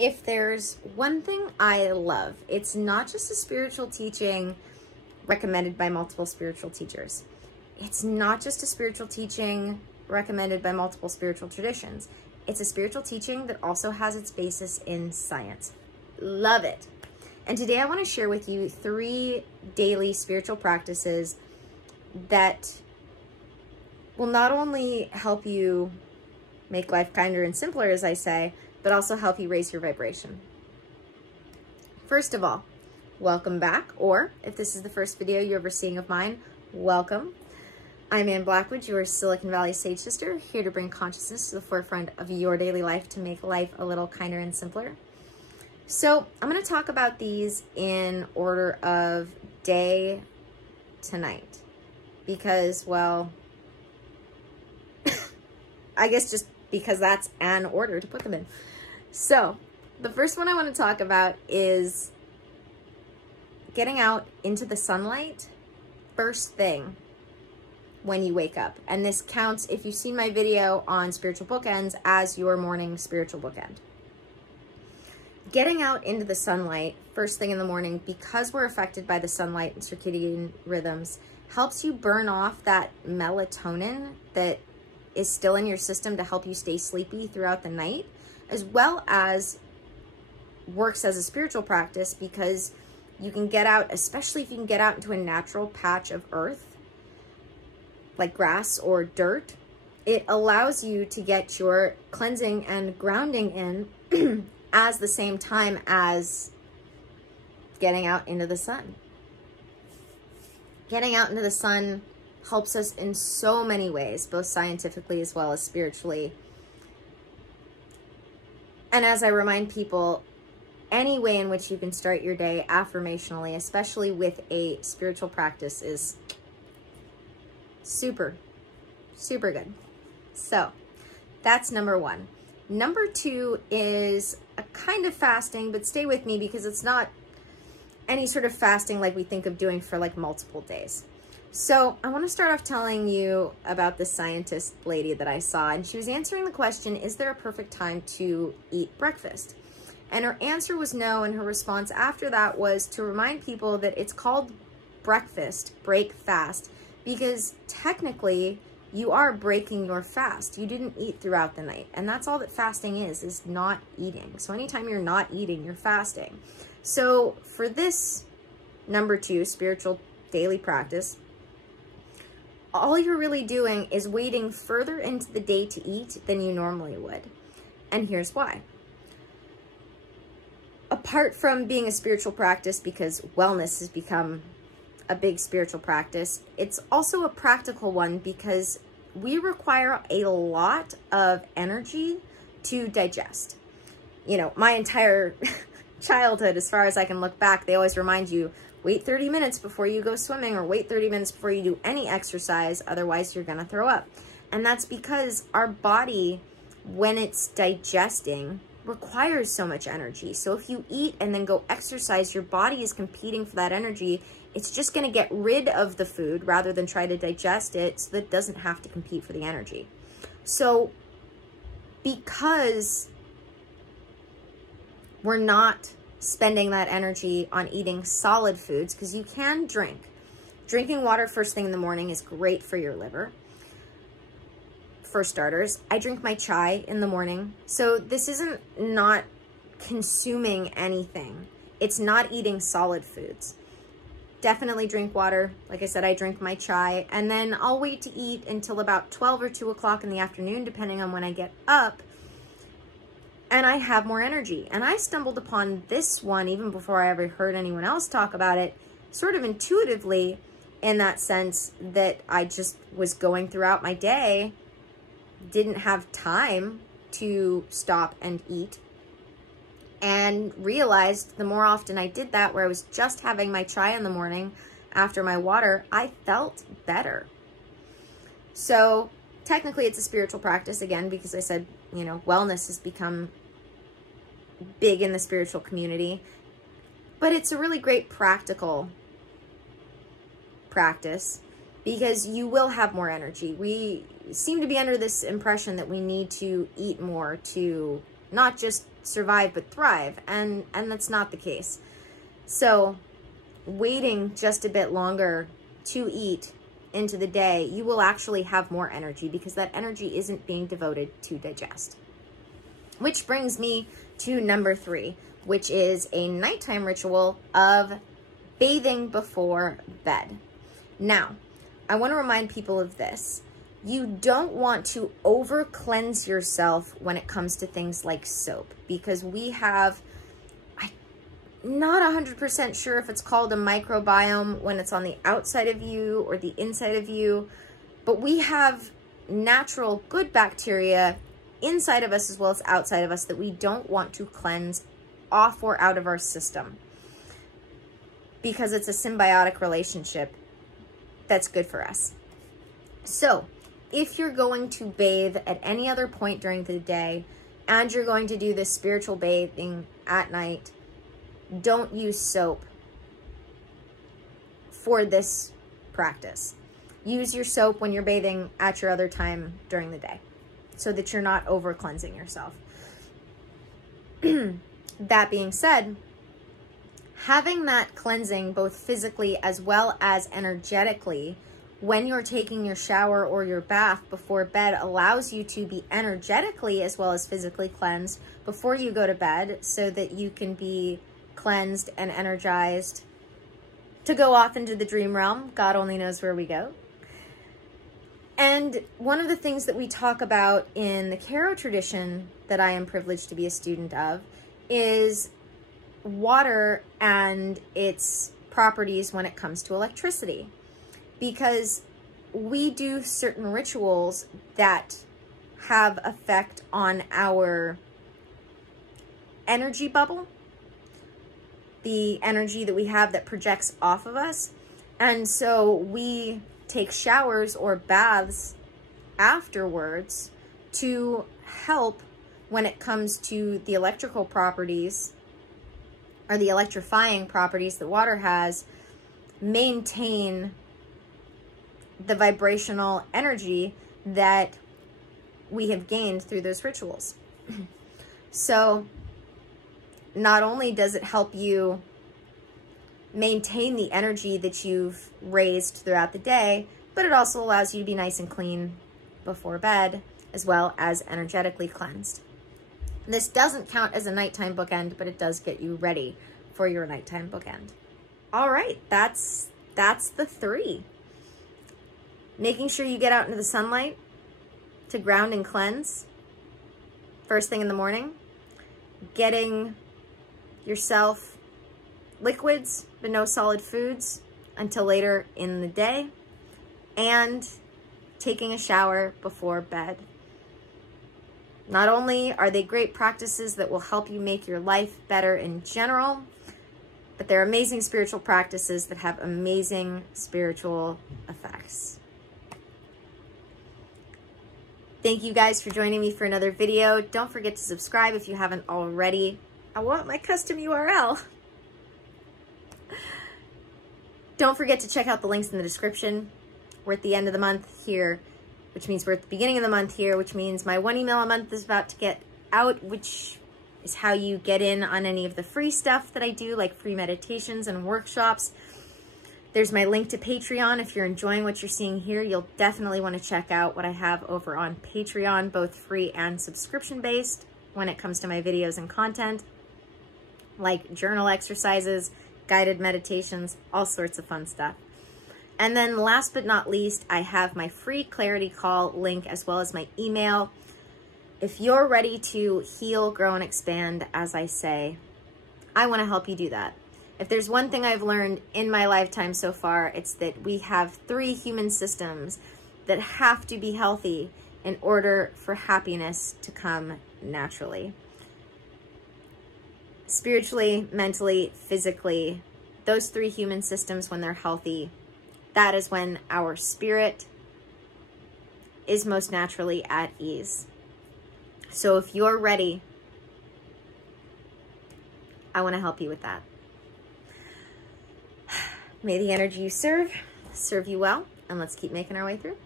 If there's one thing I love, it's not just a spiritual teaching recommended by multiple spiritual teachers. It's not just a spiritual teaching recommended by multiple spiritual traditions. It's a spiritual teaching that also has its basis in science. Love it. And today I want to share with you 3 daily spiritual practices that will not only help you make life kinder and simpler, as I say, but also help you raise your vibration. First of all, welcome back, or if this is the first video you're ever seeing of mine, welcome. I'm Anne Blackwood, your Silicon Valley Sage Sister, here to bring consciousness to the forefront of your daily life to make life a little kinder and simpler. So I'm going to talk about these in order of day to night because, well, I guess just because that's an order to put them in. So the first one I want to talk about is getting out into the sunlight first thing when you wake up. And this counts, if you've seen my video on spiritual bookends, as your morning spiritual bookend. Getting out into the sunlight first thing in the morning, because we're affected by the sunlight and circadian rhythms, helps you burn off that melatonin that is still in your system to help you stay sleepy throughout the night, as well as works as a spiritual practice because you can get out, especially if you can get out into a natural patch of earth, like grass or dirt. It allows you to get your cleansing and grounding in as the same time as getting out into the sun. Getting out into the sun helps us in so many ways, both scientifically as well as spiritually. And as I remind people, any way in which you can start your day affirmationally, especially with a spiritual practice, is super, super good. So that's number 1. Number 2 is a kind of fasting, but stay with me because it's not any sort of fasting like we think of doing for like multiple days. So I want to start off telling you about the scientist lady that I saw, and she was answering the question, is there a perfect time to eat breakfast? And her answer was no, and her response after that was to remind people that it's called breakfast, break fast, because technically you are breaking your fast. You didn't eat throughout the night, and that's all that fasting is not eating. So anytime you're not eating, you're fasting. So for this number 2 spiritual daily practice, all you're really doing is waiting further into the day to eat than you normally would. And here's why. Apart from being a spiritual practice, because wellness has become a big spiritual practice, it's also a practical one because we require a lot of energy to digest. You know, my entire childhood, as far as I can look back, they always remind you, wait 30 minutes before you go swimming, or wait 30 minutes before you do any exercise, otherwise you're gonna throw up. And that's because our body, when it's digesting, requires so much energy. So if you eat and then go exercise, your body is competing for that energy. It's just gonna get rid of the food rather than try to digest it so that it doesn't have to compete for the energy. So because we're not spending that energy on eating solid foods, because you can drink. Drinking water first thing in the morning is great for your liver. For starters, I drink my chai in the morning. So this isn't not consuming anything. It's not eating solid foods. Definitely drink water. Like I said, I drink my chai, and then I'll wait to eat until about 12 or 2 o'clock in the afternoon, depending on when I get up, and I have more energy. And I stumbled upon this one even before I ever heard anyone else talk about it, sort of intuitively, in that sense that I just was going throughout my day, didn't have time to stop and eat, and realized the more often I did that, where I was just having my chai in the morning after my water, I felt better. So technically it's a spiritual practice, again, because I said, you know, wellness has become big in the spiritual community, but it's a really great practical practice because you will have more energy. We seem to be under this impression that we need to eat more to not just survive but thrive, and that's not the case. So waiting just a bit longer to eat into the day, you will actually have more energy because that energy isn't being devoted to digest. Which brings me to number 3, which is a nighttime ritual of bathing before bed. Now, I want to remind people of this. You don't want to over cleanse yourself when it comes to things like soap, because we have, I'm not 100% sure if it's called a microbiome when it's on the outside of you or the inside of you, but we have natural good bacteria inside of us as well as outside of us that we don't want to cleanse off or out of our system, because it's a symbiotic relationship that's good for us. So if you're going to bathe at any other point during the day and you're going to do this spiritual bathing at night, don't use soap for this practice. Use your soap when you're bathing at your other time during the day so that you're not over cleansing yourself. That being said, having that cleansing both physically as well as energetically when you're taking your shower or your bath before bed allows you to be energetically as well as physically cleansed before you go to bed, so that you can be cleansed and energized to go off into the dream realm. God only knows where we go. And one of the things that we talk about in the Karo tradition that I am privileged to be a student of is water and its properties when it comes to electricity. Because we do certain rituals that have effect on our energy bubble, the energy that we have that projects off of us. And so we take showers or baths afterwards to help when it comes to the electrical properties or the electrifying properties that water has, maintain the vibrational energy that we have gained through those rituals. So not only does it help you maintain the energy that you've raised throughout the day, but it also allows you to be nice and clean before bed, as well as energetically cleansed. This doesn't count as a nighttime bookend, but it does get you ready for your nighttime bookend. All right, that's the 3. Making sure you get out into the sunlight to ground and cleanse first thing in the morning. Getting yourself liquids, but no solid foods until later in the day. And taking a shower before bed. Not only are they great practices that will help you make your life better in general, but they're amazing spiritual practices that have amazing spiritual effects. Thank you guys for joining me for another video. Don't forget to subscribe if you haven't already. I want my custom URL. Don't forget to check out the links in the description. We're at the end of the month here, which means we're at the beginning of the month here, which means my 1 email a month is about to get out, which is how you get in on any of the free stuff that I do, like free meditations and workshops. There's my link to Patreon. If you're enjoying what you're seeing here, you'll definitely want to check out what I have over on Patreon, both free and subscription-based when it comes to my videos and content, like journal exercises, guided meditations, all sorts of fun stuff. And then last but not least, I have my free clarity call link as well as my email. If you're ready to heal, grow, and expand, as I say, I want to help you do that. If there's one thing I've learned in my lifetime so far, it's that we have 3 human systems that have to be healthy in order for happiness to come naturally. Spiritually, mentally, physically, those 3 human systems, when they're healthy, that is when our spirit is most naturally at ease. So if you're ready, I want to help you with that. May the energy you serve you well, and let's keep making our way through.